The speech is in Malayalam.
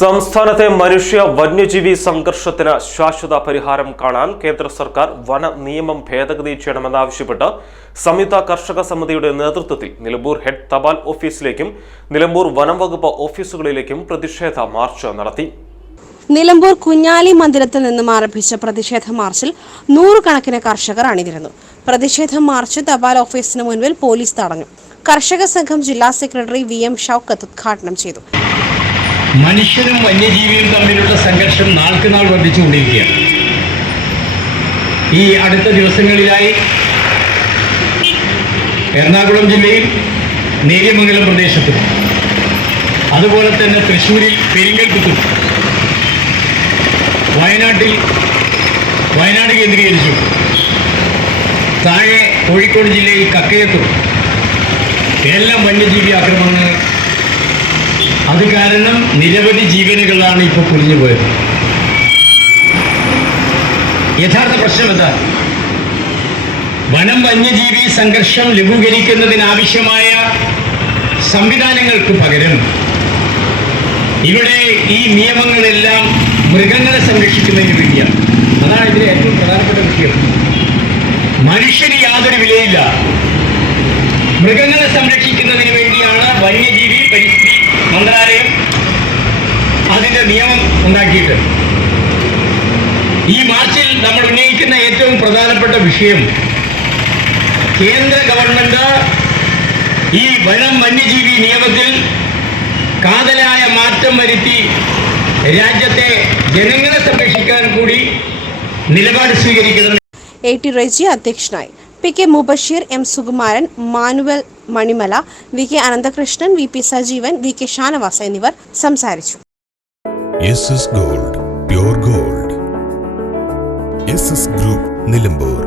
സംസ്ഥാനത്തെ മനുഷ്യ വന്യജീവി സംഘർഷത്തിന് ശാശ്വത പരിഹാരം കാണാൻ കേന്ദ്ര സർക്കാർ വന നിയമം ഭേദഗതി ചെയ്യണമെന്നാവശ്യപ്പെട്ട് സംയുക്ത കർഷക സമിതിയുടെ നേതൃത്വത്തിൽ നിലമ്പൂർ ഹെഡ് തപാൽ ഓഫീസിലേക്കും നിലമ്പൂർ വനം വകുപ്പ് ഓഫീസുകളിലേക്കും പ്രതിഷേധ മാർച്ച് നടത്തി. നിലമ്പൂർ കുഞ്ഞാലി മന്ദിരത്തിൽ നിന്നും ആരംഭിച്ച പ്രതിഷേധ മാർച്ചിൽ നൂറുകണക്കിന് കർഷകർ അണിനിരന്നു. പ്രതിഷേധ മാർച്ച് തപാൽ ഓഫീസിന് മുൻപിൽ പോലീസ് തടഞ്ഞു. കർഷക സംഘം ജില്ലാ സെക്രട്ടറി VM ഷൗക്കത്ത് ഉദ്ഘാടനം ചെയ്തു. മനുഷ്യനും വന്യജീവിയും തമ്മിലുള്ള സംഘർഷം നാൾക്കുനാൾ വർദ്ധിച്ചുകൊണ്ടിരിക്കുകയാണ്. ഈ അടുത്ത ദിവസങ്ങളിലായി എറണാകുളം ജില്ലയിൽ നേര്യമംഗലം പ്രദേശത്തും അതുപോലെ തന്നെ തൃശ്ശൂരിൽ പെരിങ്ങൽകുത്തും വയനാട് കേന്ദ്രീകരിച്ചു താഴെ കോഴിക്കോട് ജില്ലയിൽ കക്കയത്തും എല്ലാം വന്യജീവി ആക്രമണങ്ങൾ. അത് കാരണം നിരവധി ജീവനുകളാണ് ഇപ്പോൾ പൊലിഞ്ഞു പോയത്. യഥാർത്ഥ പ്രശ്നം എന്താ? വനം വന്യജീവി സംഘർഷം ലഘൂകരിക്കുന്നതിനാവശ്യമായ സംവിധാനങ്ങൾക്ക് പകരം ഇവിടെ ഈ നിയമങ്ങളെല്ലാം മൃഗങ്ങളെ സംരക്ഷിക്കുന്നതിന് വേണ്ടിയാണ്. അതാണ് ഇതിലെ ഏറ്റവും പ്രധാനപ്പെട്ട വിഷയം. മനുഷ്യന് യാതൊരു വിലയില്ല. മൃഗങ്ങളെ സംരക്ഷിക്കുന്നതിന് വേണ്ടിയാണ് വന്യജീവി പരിസ്ഥിതി മന്ത്രാലയം അതിന്റെ നിയമം ഉണ്ടാക്കിയിട്ട്. ഈ മാർച്ചിൽ നമ്മൾ ഉന്നയിക്കുന്ന ഏറ്റവും പ്രധാനപ്പെട്ട വിഷയം, കേന്ദ്ര ഗവൺമെന്റ് ഈ വനം വന്യജീവി നിയമത്തിൽ കാതലായ മാറ്റം വരുത്തി രാജ്യത്തെ ജനങ്ങളെ സംരക്ഷിക്കാൻ കൂടി നിലപാട് സ്വീകരിക്കുന്നത്. AT റെജി അധ്യക്ഷനായി. PK Mubasheer, M Sukumaran, Manuel Manimala, VK Ananthakrishnan, VP Sajeevan, VK Shanavas എന്നിവർ സംസാരിച്ചു. SS Gold, Pure Gold. SS Group, Nilambur.